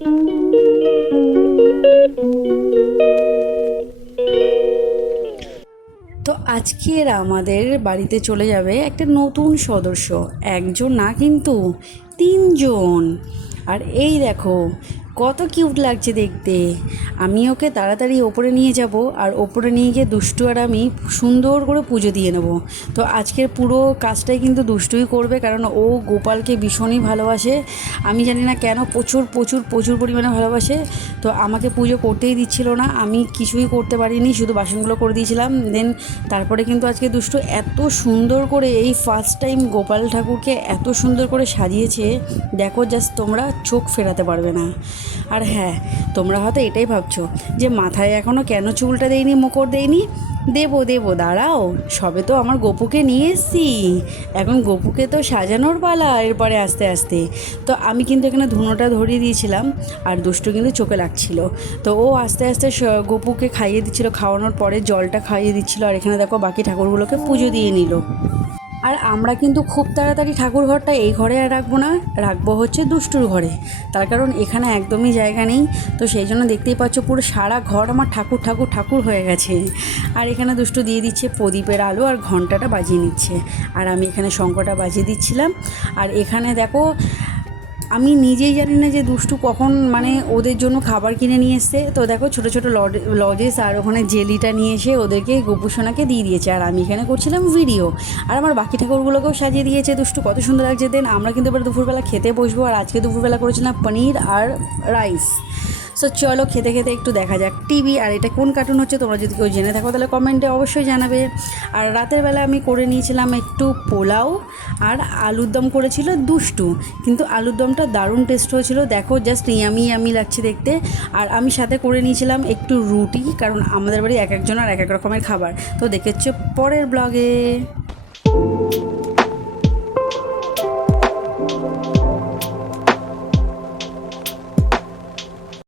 তো আজকে আজকের আমাদের বাড়িতে চলে যাবে একটা নতুন সদস্য, একজন না কিন্তু তিনজন। আর এই দেখো কত কিউট লাগছে দেখতে। আমি ওকে তাড়াতাড়ি ওপরে নিয়ে যাব আর ওপরে নিয়ে গিয়ে দুষ্টু আর আমি সুন্দর করে পুজো দিয়ে নেব। তো আজকের পুরো কাজটাই কিন্তু দুষ্টুই করবে কারণ ও গোপালকে ভীষণই ভালোবাসে। আমি জানি না কেন প্রচুর প্রচুর প্রচুর পরিমাণে ভালোবাসে। তো আমাকে পুজো করতেই দিচ্ছিল না। আমি কিছুই করতে পারিনি, শুধু বাসনগুলো করে দিয়েছিলাম। দেন তারপরে কিন্তু আজকে দুষ্টু এত সুন্দর করে এই ফার্স্ট টাইম গোপাল ঠাকুরকে এত সুন্দর করে সাজিয়েছে। দেখো জাস্ট তোমরা চোখ ফেরাতে পারবে না। আর হ্যাঁ তোমরা হয়তো এটাই ভাবছ যে মাথায় এখনও কেন চুলটা দেয়নি মোকর দেয়নি দেবো দেবো, দাঁড়াও, সবে তো আমার গপুকে নিয়ে এসছি। এখন গপুকে তো সাজানোর পালা এরপরে আস্তে আস্তে। তো আমি কিন্তু এখানে ধুনোটা ধরিয়ে দিয়েছিলাম আর দুষ্টু কিন্তু চোখে লাগছিল। তো ও আস্তে আস্তে গপুকে খাইয়ে দিচ্ছিল, খাওয়ানোর পরে জলটা খাইয়ে দিচ্ছিল আর এখানে দেখো বাকি ঠাকুরগুলোকে পুজো দিয়ে নিল। আর আমরা কিন্তু খুব তাড়াতাড়ি ঠাকুর ঘরটা এই ঘরে আর রাখব না, রাখব হচ্ছে দুষ্টুর ঘরে। তার কারণ এখানে একদমই জায়গা নেই, তো সেই জন্য দেখতেই পাচ্ছ পুরো সারা ঘর আমার ঠাকুর ঠাকুর ঠাকুর হয়ে গেছে। আর এখানে দুষ্টু দিয়ে দিচ্ছে প্রদীপের আলো আর ঘন্টাটা বাজিয়ে নিচ্ছে। আর আমি এখানে শঙ্কটা বাজিয়ে দিচ্ছিলাম। আর এখানে দেখো আমি নিজেই জানি না যে দুষ্টু কখন মানে ওদের জন্য খাবার কিনে নিয়ে এসছে। তো দেখো ছোটো ছোটো লজেস আর ওখানে জেলিটা নিয়ে এসে ওদেরকে গোপুসোনাকে দিয়ে দিয়েছে। আর আমি এখানে করছিলাম ভিডিও। আর আমার বাকি ঠাকুরগুলোকেও সাজিয়ে দিয়েছে দুষ্টু। কত সুন্দর লাগছে দেন। আমরা কিন্তু এবার দুপুরবেলা খেতে বসবো। আর আজকে দুপুরবেলা করেছিলাম পনির আর রাইস। সো চলো খেতে খেতে একটু দেখা যাক টিভি আর এটা কোন কার্টুন হচ্ছে, তোমরা যদি কেউ জেনে থাকো তাহলে কমেন্টে অবশ্যই জানাবে। আর রাতের বেলা আমি করে নিয়েছিলাম একটু পোলাও আর আলুর দম করেছিল দুষ্টু, কিন্তু আলুর দমটা দারুণ টেস্ট হয়েছিল। দেখো জাস্ট ইয়ামি ইয়ামি লাগছে দেখতে। আর আমি সাথে করে নিয়েছিলাম একটু রুটি, কারণ আমাদের বাড়ি এক একজন আর এক এক রকমের খাবার। তো দেখেছ পরের ব্লগে